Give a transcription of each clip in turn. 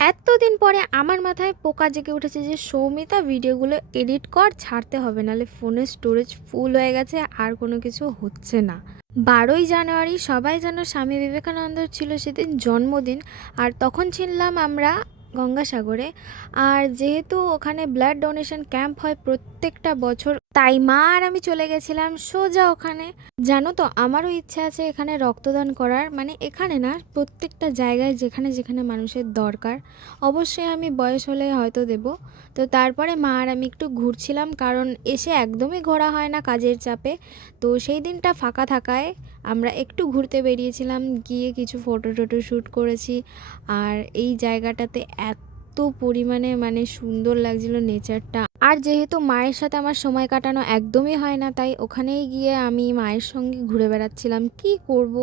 এতদিন পরে আমার মাথায় পোকা জেগে উঠেছে যে সৌমিতা ভিডিওগুলো এডিট কর, ছাড়তে হবে, নাহলে ফোনের স্টোরেজ ফুল হয়ে গেছে, আর কোনো কিছু হচ্ছে না। 12ই জানুয়ারি সবাই যেন স্বামী বিবেকানন্দর ছিল সেদিন জন্মদিন, আর তখন ছিলাম আমরা গঙ্গাসাগরে। আর যেহেতু ওখানে ব্লাড ডোনেশন ক্যাম্প হয় প্রত্যেকটা বছর, তাই মা আর আমি চলে গেছিলাম সোজা ওখানে। জানো তো, আমারও ইচ্ছা আছে এখানে রক্তদান করার, মানে এখানে না, প্রত্যেকটা জায়গায় যেখানে যেখানে মানুষের দরকার। অবশ্যই আমি বয়স হলে হয়তো দেব। তো তারপরে মা আর আমি একটু ঘুরছিলাম, কারণ এসে একদমই ঘোরা হয় না কাজের চাপে। তো সেই দিনটা ফাঁকা থাকায় আমরা একটু ঘুরতে বেরিয়েছিলাম, গিয়ে কিছু ফটো টটো শ্যুট করেছি। আর এই জায়গাটাতে এত পরিমাণে মানে সুন্দর লাগছিল নেচারটা। আর যেহেতু মায়ের সাথে আমার সময় কাটানো একদমই হয় না, তাই ওখানেই গিয়ে আমি মায়ের সঙ্গে ঘুরে বেড়াচ্ছিলাম, কি করব।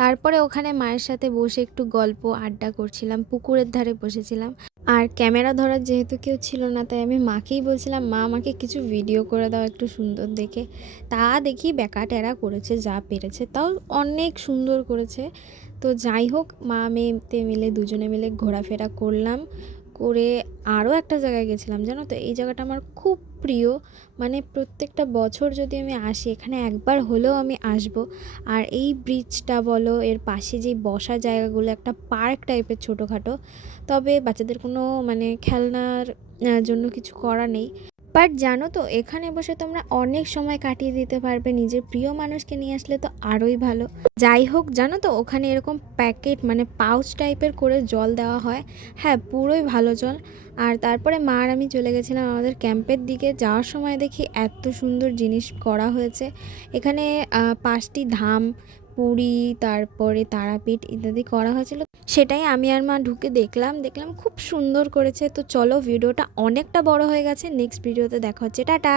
তারপরে ওখানে মায়ের সাথে বসে একটু গল্প আড্ডা করছিলাম, পুকুরের ধারে বসেছিলাম। আর ক্যামেরা ধরার যেহেতু কেউ ছিল না, তাই আমি মাকেই বলছিলাম, মা আমাকে কিছু ভিডিও করে দাও একটু সুন্দর দেখে। তা দেখি বেকা টেরা করেছে যা পেরেছে, তাও অনেক সুন্দর করেছে। তো যাই হোক, মা মেয়েতে মিলে দুজনে মিলে ঘোরাফেরা করলাম, করে আরও একটা জায়গায় গেছিলাম। জানো তো, এই জায়গাটা আমার খুব প্রিয়, মানে প্রত্যেকটা বছর যদি আমি আসি এখানে একবার হলেও আমি আসব। আর এই ব্রিজটা বলো, এর পাশে যেই বসার জায়গাগুলো, একটা পার্ক টাইপের ছোটোখাটো, তবে বাচ্চাদের কোনো মানে খেলনার জন্য কিছু করা নেই। বাট জানো তো, এখানে বসে তোমরা অনেক সময় কাটিয়ে দিতে পারবে, নিজের প্রিয় মানুষকে নিয়ে আসলে তো আরোই ভালো। যাই হোক, জানো তো, ওখানে এরকম প্যাকেট মানে পাউচ টাইপের করে জল দেওয়া হয়। হ্যাঁ, পুরোই ভালো জল। আর তারপরে মা আর আমি চলে গেছিলাম আমাদের ক্যাম্পের দিকে। যাওয়ার সময় দেখি এত সুন্দর জিনিস করা হয়েছে এখানে। 5টি ধাম, পুরী, তারপরে তারাপীঠ ইত্যাদি করা হয়েছিল। সেটাই আমি আর মা ঢুকে দেখলাম দেখলাম খুব সুন্দর করেছে। তো চলো, ভিডিওটা অনেকটা বড় হয়ে গেছে, নেক্সট ভিডিওতে দেখা হচ্ছে, টাটা।